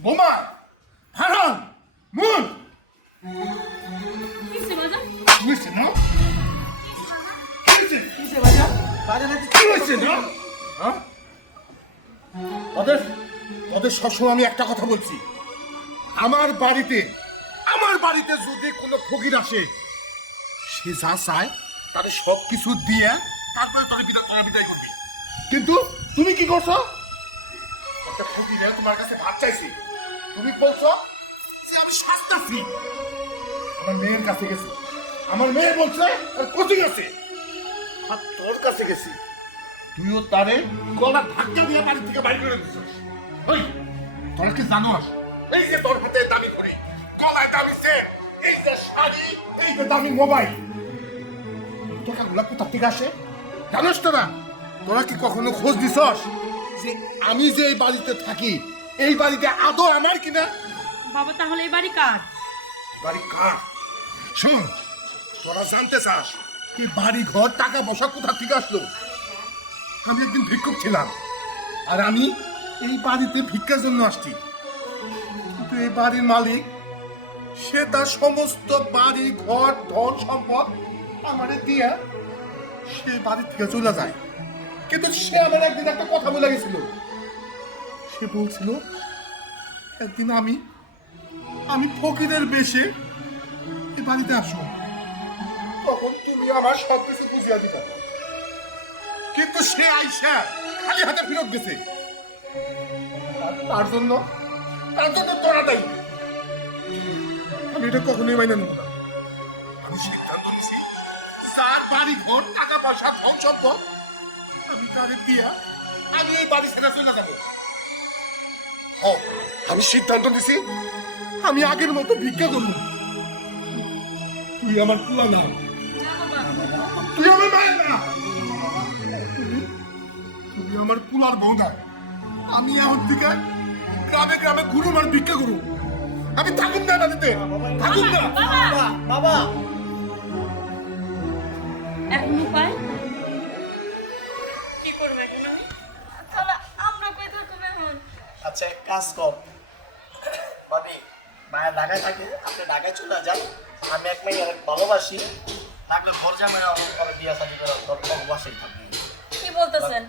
বোমা হারান মুন হয়েছে না হ্যাঁ? তোদের তোদের সবসময় আমি একটা কথা বলছি। আমার বাড়িতে আমার বাড়িতে যদি কোনো ফকির আসে সে যা চায় তাদের সব কিছু দিয়ে তারপরে তোর বিদায় তোরা বিদায় করবি। কিন্তু তুমি কি করছ? একটা ফকিরে তোমার কাছে ভাত চাইছি। তুমি বলছো? যে আমি শাস্তাছি আমার মেয়ের কাছে গেছি। আমার মেয়ে বলছে আর কোচিং আছে আর তোর কাছে গেছি। তুইও তারে গলা ধাক্কা দিয়ে বাড়ি থেকে বাইর করে দিছিস ওই তোরা কি জানোস এই যে তোর হাতে দামি ঘড়ি গলায় দামি সেট এই যে শাড়ি এই যে দামি মোবাইল। টাকাগুলা কোথা থেকে আসে? জানোস তোরা তোরা কি কখনো খোঁজ দিছস যে আমি যে এই বাড়িতে থাকি এই বাড়িতে আদৌ আমার কিনা? বাবা তাহলে এই বাড়ি কার? বাড়ি কার? শোন তোরা জানতে চাস কি বাড়ি ঘর টাকা বসা কোথা থেকে আসলো? আমি একদিন ভিক্ষুক ছিলাম আর আমি এই বাড়িতে ভিক্ষার জন্য আসছি। কিন্তু এই বাড়ির মালিক সে তার সমস্ত বাড়ি ঘর ধন সম্পদ আমারে দিয়ে সে বাড়ি থেকে চলে যায়। কিন্তু সে আমার একদিন একটা কথা বলে গেছিল। সে বলছিল, একদিন আমি আমি ফকিরের বেশে এই বাড়িতে আসো তখন তুমি আমার সব কিছু বুঝিয়ে দিতে কিন্তু সে আইসা খালি হাতে ফেরত গেছে তার জন্য তার জন্য তোরা দায়ী আমি এটা কখনোই মাইনে নেব না। আমি সিদ্ধান্ত নিছি, যার বাড়ি ঘর টাকা পয়সা ধন আমি তারে দিয়া আমি এই বাড়ি ছেড়ে চলে যাব। আমি সিদ্ধান্ত নিছি, আমি আগের মতো ভিক্ষা করব। তুই আমার কুলা না। তুই আমার তুই- আমার কুলার বউ না। আমি এখন থেকে গ্রামে গ্রামে ঘুরুম আর ভিক্ষা করুম। আমি থাকুম না বাড়িতে থাকুম না। বাবা বাবা এখন উপায় কাজ কম। ভাবি মায়ের ঢাকায় থাকে, আপনি ঢাকায় চলে যান। আমি এক মেয়ে অনেক ভালোবাসি। থাকলে ঘর জামাই আমার বিয়া শাদি করার দরকার বাসায় থাকবি। কি বলতেছেন?